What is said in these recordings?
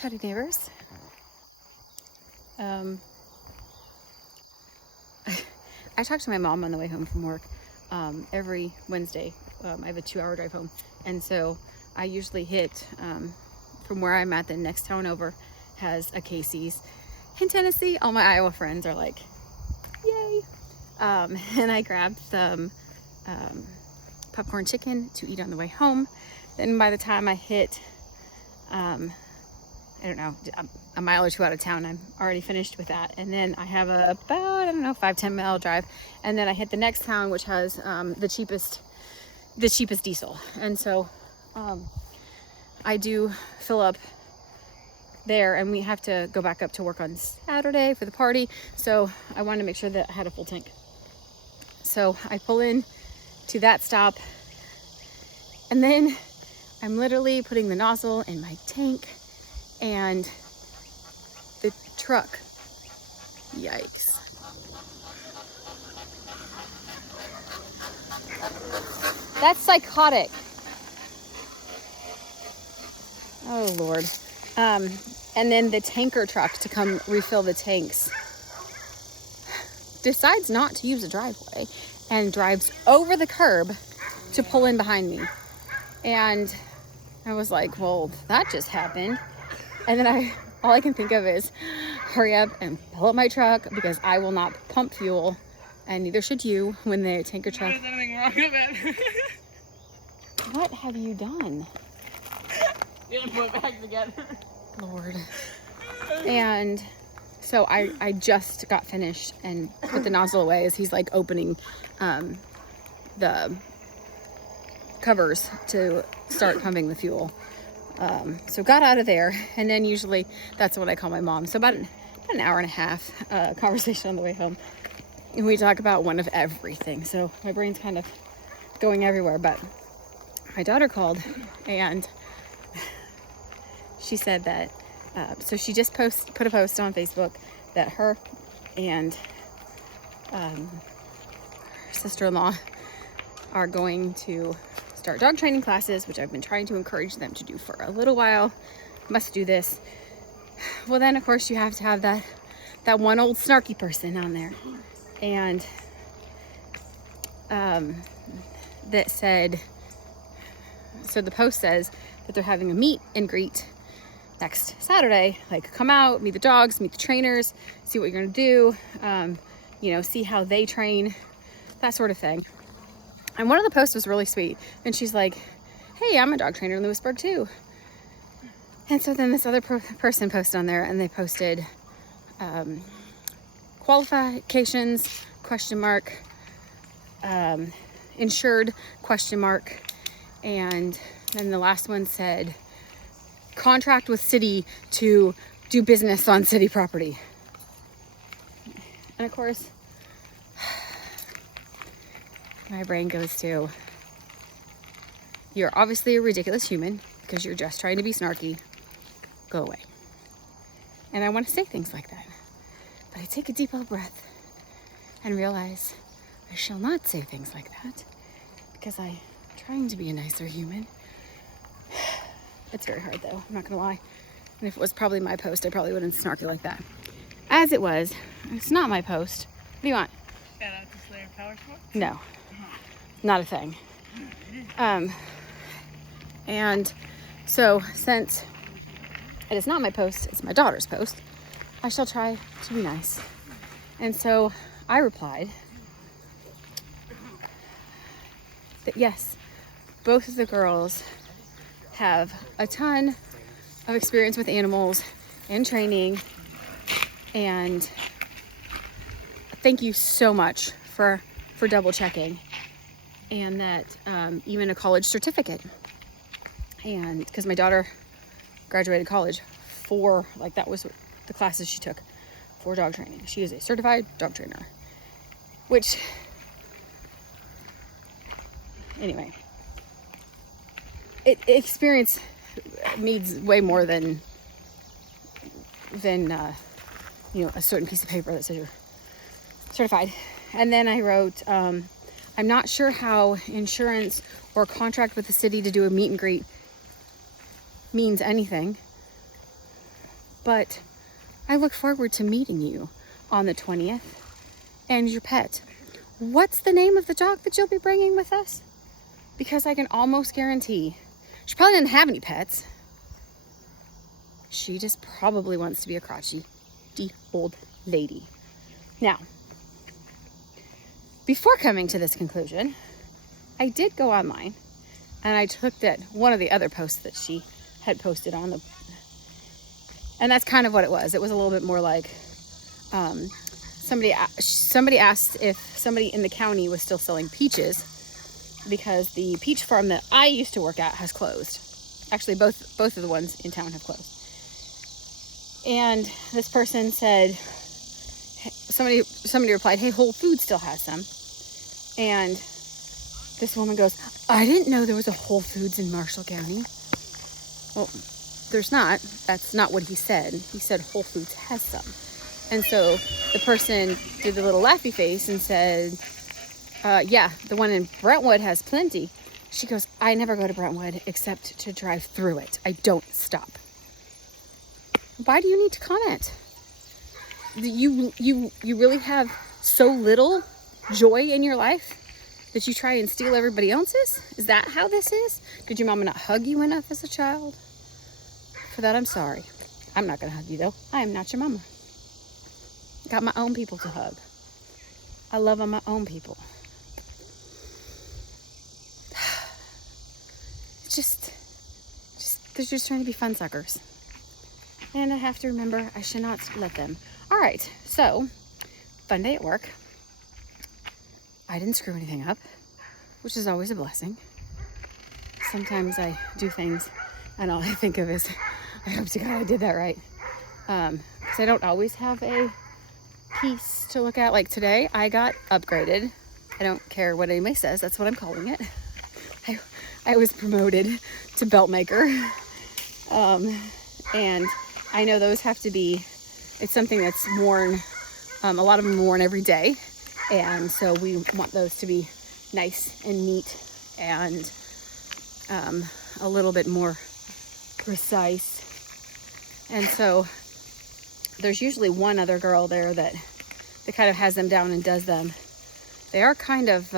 Howdy neighbors. I talked to my mom on the way home from work every Wednesday. I have a 2-hour drive home, and so I usually hit from where I'm at. The next town over has a Casey's. In Tennessee, all my Iowa friends are like, yay. And I grabbed some popcorn chicken to eat on the way home. Then by the time I hit I don't know, a mile or two out of town, I'm already finished with that. And then I have about, I don't know, 5-10 mile drive. And then I hit the next town, which has the cheapest diesel. And so I do fill up there, and we have to go back up to work on Saturday for the party. So I wanted to make sure that I had a full tank. So I pull in to that stop, and then I'm literally putting the nozzle in my tank, and the truck, yikes. That's psychotic. Oh Lord. And then the tanker truck to come refill the tanks decides not to use a driveway and drives over the curb to pull in behind me. And I was like, well, that just happened. And then all I can think of is hurry up and pull up my truck, because I will not pump fuel, and neither should you when the tanker truck. There's anything wrong with it. What have you done? You didn't put it back together. Lord. And so I just got finished and put the nozzle away as he's like opening the covers to start pumping the fuel. So got out of there, and then usually that's what I call my mom. So about an hour and a half conversation on the way home, and we talk about one of everything. So my brain's kind of going everywhere. But my daughter called, and she said that so she just put a post on Facebook that her and her sister-in-law are going to start dog training classes, which I've been trying to encourage them to do for a little while. Must do this. Well, then of course you have to have that one old snarky person on there, and that said, so the post says that they're having a meet and greet next Saturday, like come out, meet the dogs, meet the trainers, see what you're gonna do, see how they train, that sort of thing. And one of the posts was really sweet. And she's like, hey, I'm a dog trainer in Lewisburg too. And so then this other person posted on there, and they posted qualifications, ? Insured ? And then the last one said, contract with city to do business on city property. And of course, my brain goes to, you're obviously a ridiculous human because you're just trying to be snarky. Go away. And I want to say things like that, but I take a deep breath and realize I shall not say things like that, because I'm trying to be a nicer human. It's very hard though, I'm not gonna lie. And if it was probably my post, I probably wouldn't snarky like that. As it was, it's not my post. What do you want? Shout out to Slayer Power Sports. No, not a thing. And so since it is not my post, it's my daughter's post, I shall try to be nice. And so I replied that yes, both of the girls have a ton of experience with animals and training, and thank you so much for double checking, and that even a college certificate. And because my daughter graduated college that was the classes she took for dog training. She is a certified dog trainer, which, anyway, experience means way more than a certain piece of paper that says you're certified. And then I wrote, I'm not sure how insurance or contract with the city to do a meet and greet means anything. but I look forward to meeting you on the 20th and your pet. What's the name of the dog that you'll be bringing with us? Because I can almost guarantee she probably didn't have any pets. She just probably wants to be a crotchety old lady. Now, before coming to this conclusion, I did go online and I looked at one of the other posts that she had posted on the, and that's kind of what it was. It was a little bit more like somebody asked if somebody in the county was still selling peaches because the peach farm that I used to work at has closed. Actually, both of the ones in town have closed. And this person said, somebody replied, "Hey, Whole Foods still has some." And this woman goes, "I didn't know there was a Whole Foods in Marshall County." Well, there's not. That's not what he said. He said Whole Foods has some. And so the person did the little laughy face and said, yeah, the one in Brentwood has plenty. She goes, "I never go to Brentwood except to drive through it. I don't stop." Why do you need to comment? You really have so little joy in your life that you try and steal everybody else's? Is that how this is? Did your mama not hug you enough as a child? For that, I'm sorry. I'm not going to hug you, though. I am not your mama. Got my own people to hug. I love on my own people. They're just trying to be fun suckers. And I have to remember I should not let them. All right, so fun day at work. I didn't screw anything up, which is always a blessing. Sometimes I do things and all I think of is, I hope to God I did that right. Because I don't always have a piece to look at. Like today, I got upgraded. I don't care what anybody says. That's what I'm calling it. I was promoted to belt maker. And I know those have to be, it's something that's worn, a lot of them are worn every day. And so we want those to be nice and neat and a little bit more precise. And so there's usually one other girl there that kind of has them down and does them. They are kind of,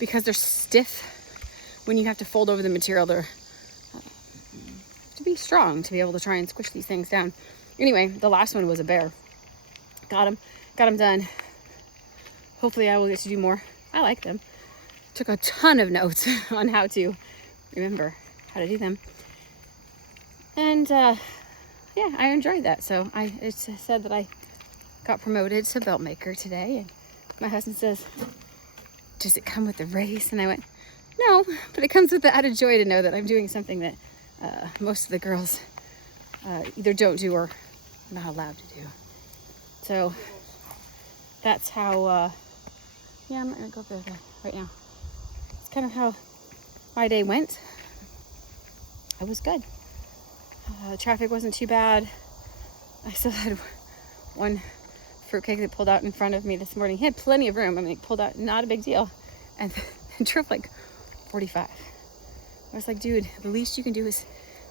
because they're stiff, when you have to fold over the material, they're to be strong to be able to try and squish these things down. Anyway, the last one was a bear. Got him done. Hopefully I will get to do more. I like them. Took a ton of notes on how to remember how to do them. And yeah, I enjoyed that. So it said that I got promoted to belt maker today. And my husband says, "Does it come with the race?" And I went, "No, but it comes with the added joy to know that I'm doing something that most of the girls either don't do or are not allowed to do." So that's how, yeah, I'm going to go over there right now. It's kind of how my day went. It was good. Traffic wasn't too bad. I still had one fruitcake that pulled out in front of me this morning. He had plenty of room. I mean, it pulled out, not a big deal. And drove like 45. I was like, dude, the least you can do is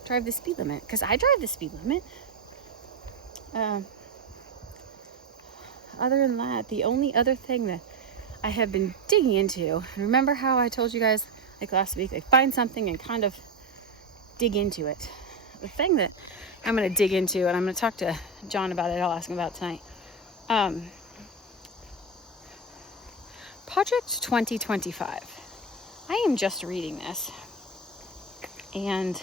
drive the speed limit. Because I drive the speed limit. Other than that, the only other thing that I have been digging into, remember how I told you guys like last week, like find something and kind of dig into it. The thing that I'm going to dig into, and I'm going to talk to John about it, I'll ask him about it tonight. Project 2025. I am just reading this, and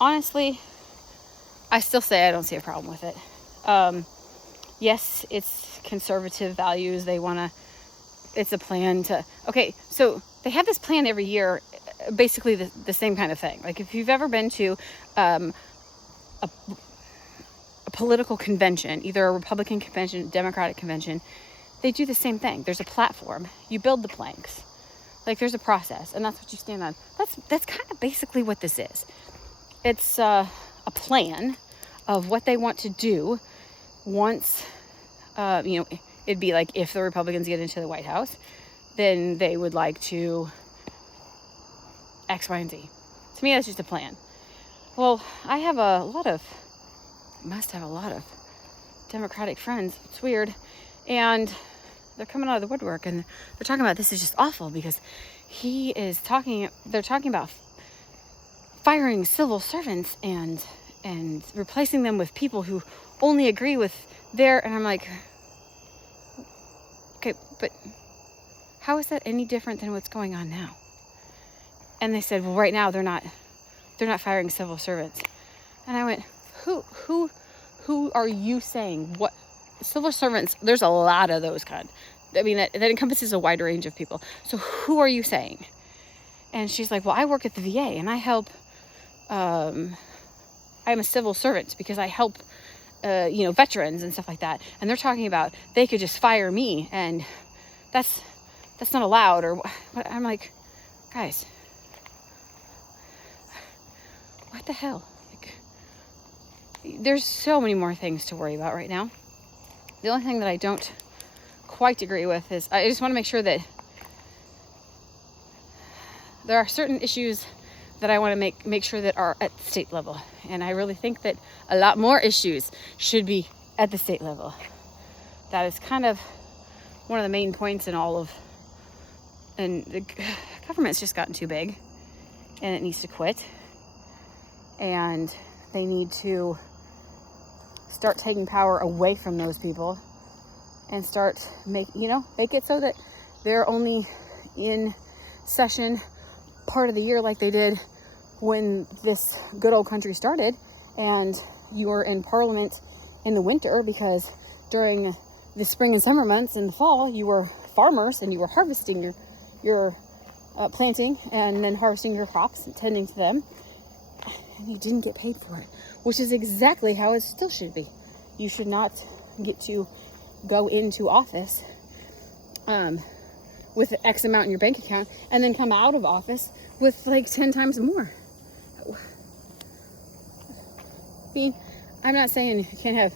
honestly, I still say I don't see a problem with it. Yes, it's conservative values. They want to, it's a plan to, okay, so they have this plan every year, basically the same kind of thing. Like if you've ever been to a political convention, either a Republican convention, Democratic convention, they do the same thing. There's a platform. You build the planks. Like there's a process, and that's what you stand on. That's kind of basically what this is. It's a plan of what they want to do once, it'd be like if the Republicans get into the White House, then they would like to X, Y, and Z. To me, that's just a plan. Well, I must have a lot of Democratic friends. It's weird. And they're coming out of the woodwork and they're talking about this is just awful because they're talking about firing civil servants and replacing them with people who only agree with and I'm like, okay, but how is that any different than what's going on now? And they said, well, right now they're not firing civil servants. And I went, who are you saying? What civil servants? There's a lot of those kind. I mean, that encompasses a wide range of people. So who are you saying? And she's like, well, I work at the VA and I help, I'm a civil servant because I help, veterans and stuff like that. And they're talking about they could just fire me and that's not allowed or what. I'm like, guys, what the hell? Like, there's so many more things to worry about right now. The only thing that I don't quite agree with is I just want to make sure that there are certain issues that I want to make sure that are at the state level. And I really think that a lot more issues should be at the state level. That is kind of one of the main points in and the government's just gotten too big and it needs to quit. And they need to start taking power away from those people and start make it so that they're only in session part of the year like they did when this good old country started, and you were in parliament in the winter because during the spring and summer months in the fall you were farmers and you were harvesting your planting and then harvesting your crops and tending to them, and you didn't get paid for it, which is exactly how it still should be. You should not get to go into office with X amount in your bank account and then come out of office with like 10 times more. I mean, I'm not saying you can't have,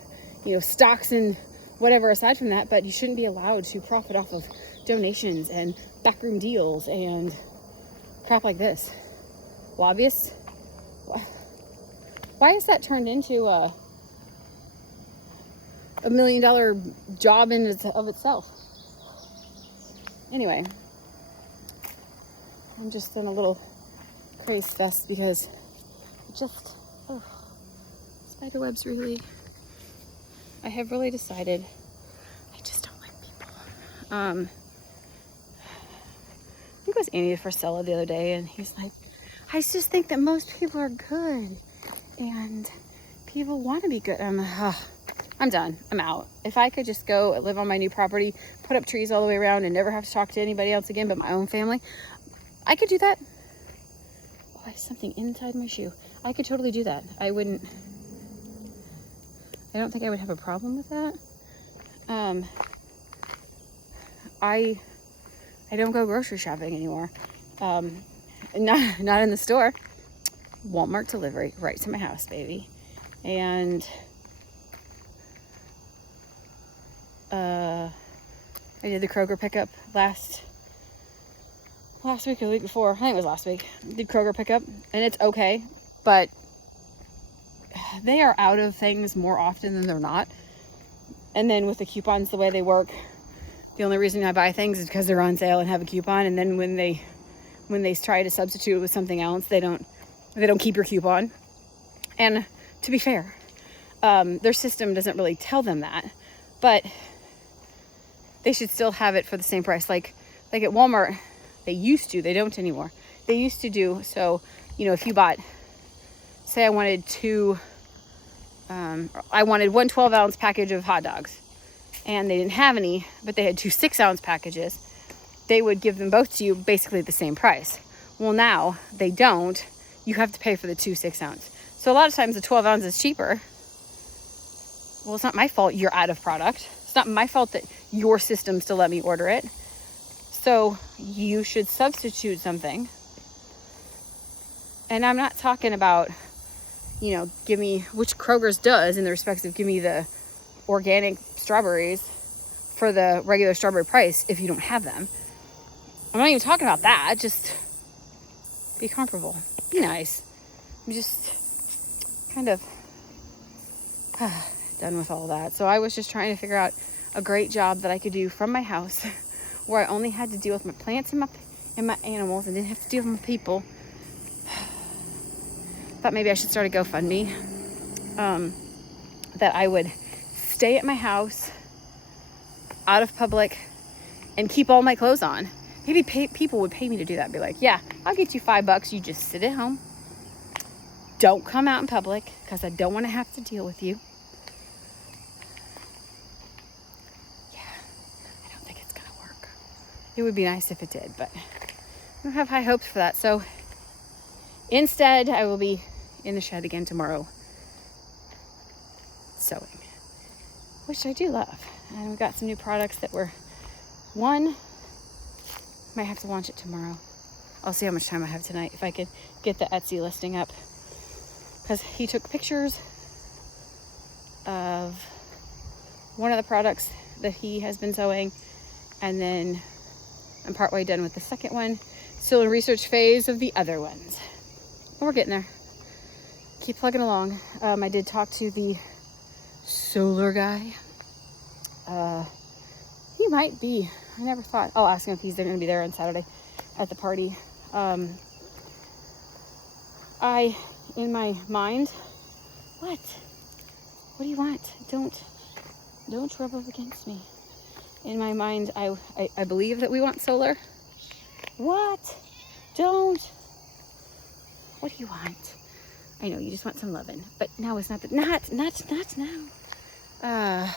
stocks and whatever aside from that, but you shouldn't be allowed to profit off of donations and backroom deals and crap like this. Lobbyists? Why is that turned into a $1 million job in of itself? Anyway, I'm just in a little craze fest because spiderwebs really, I have really decided I just don't like people. I think it was Andy Frisella the other day, and he's like, I just think that most people are good and people want to be good. I'm like, I'm done. I'm out. If I could just go live on my new property, put up trees all the way around and never have to talk to anybody else again but my own family, I could do that. Oh, I have something inside my shoe. I could totally do that. I don't think I would have a problem with that. I don't go grocery shopping anymore. Not in the store. Walmart delivery right to my house, baby. And I did the Kroger pickup last week or the week before. I think it was last week. Did Kroger pickup, and it's okay, but they are out of things more often than they're not. And then with the coupons, the way they work, the only reason I buy things is because they're on sale and have a coupon. And then when they try to substitute with something else, they don't keep your coupon. And to be fair, their system doesn't really tell them that, but they should still have it for the same price. Like at Walmart, they don't anymore. They used to do, so, if you bought, say I wanted one 12-ounce package of hot dogs and they didn't have any, but they had 2 6-ounce packages, they would give them both to you basically at the same price. Well, now they don't. You have to pay for the 2 6-ounce. So a lot of times the 12 ounce is cheaper. Well, it's not my fault you're out of product. It's not my fault that your system still let me order it. So you should substitute something. And I'm not talking about, give me, which Kroger's does in the respects of give me the organic strawberries for the regular strawberry price if you don't have them. I'm not even talking about that. Just be comparable. Be nice. Just kind of done with all that. So I was just trying to figure out a great job that I could do from my house where I only had to deal with my plants and my animals and didn't have to deal with my people. Thought maybe I should start a GoFundMe that I would stay at my house out of public and keep all my clothes on. Maybe people would pay me to do that. Be like, yeah, I'll get you $5. You just sit at home. Don't come out in public because I don't want to have to deal with you. Yeah, I don't think it's going to work. It would be nice if it did, but I don't have high hopes for that. So instead, I will be in the shed again tomorrow sewing, which I do love. And we got some new products that were might have to launch it tomorrow. I'll see how much time I have tonight if I could get the Etsy listing up, because he took pictures of one of the products that he has been sewing, and then I'm partway done with the second one, still in research phase of the other ones. But we're getting there. Keep plugging along. I did talk to the solar guy. He might be. I never thought. I'll ask him if he's going to be there on Saturday at the party. In my mind, what do you want? Don't rub up against me. In my mind, I believe that we want solar. What? Don't. What do you want? I know you just want some loving, but now it's not not now.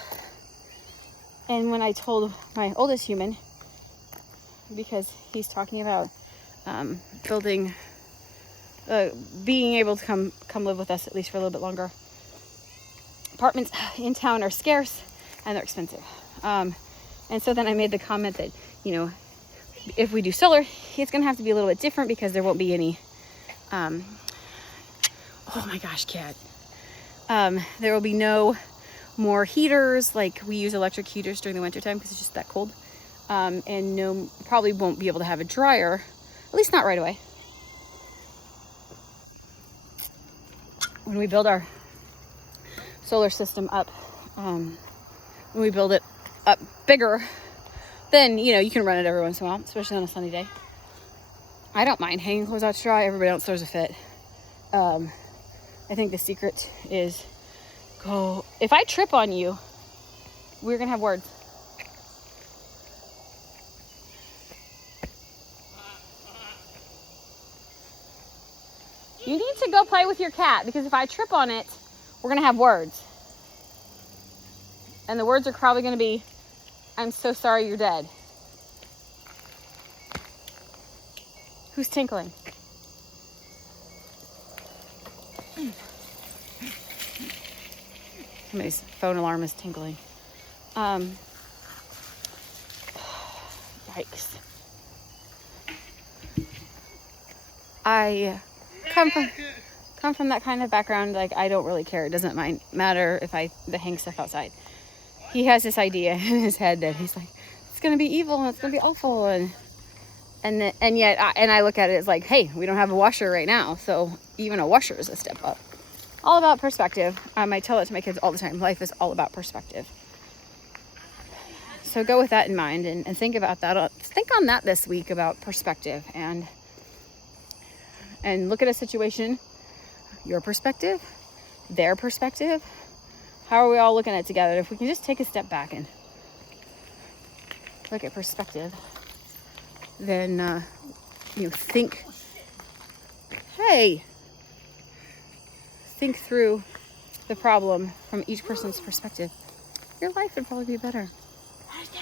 And when I told my oldest human, because he's talking about being able to come live with us at least for a little bit longer. Apartments in town are scarce and they're expensive. And so then I made the comment that, if we do solar, it's going to have to be a little bit different because there won't be any, oh my gosh, cat. There will be no more heaters, like we use electric heaters during the wintertime because it's just that cold. And probably won't be able to have a dryer, at least not right away. When we build our solar system up, when we build it up bigger, then, you can run it every once in a while, especially on a sunny day. I don't mind hanging clothes out to dry. Everybody else throws a fit. I think the secret is if I trip on you, we're going to have words. You need to go play with your cat, because if I trip on it, we're going to have words. And the words are probably going to be, I'm so sorry you're dead. Who's tinkling? Somebody's phone alarm is tinkling. Yikes. I come from that kind of background. Like, I don't really care. It doesn't matter if I hang stuff outside. He has this idea in his head that he's like, it's gonna be evil and it's gonna be awful, and yet I look at it as like, hey, we don't have a washer right now, so even a washer is a step up. All about perspective. I tell it to my kids all the time. Life is all about perspective. So go with that in mind and think about that. Think on that this week about perspective, and look at a situation, your perspective, their perspective. How are we all looking at it together? If we can just take a step back and look at perspective, then think through the problem from each person's perspective. Your life would probably be better.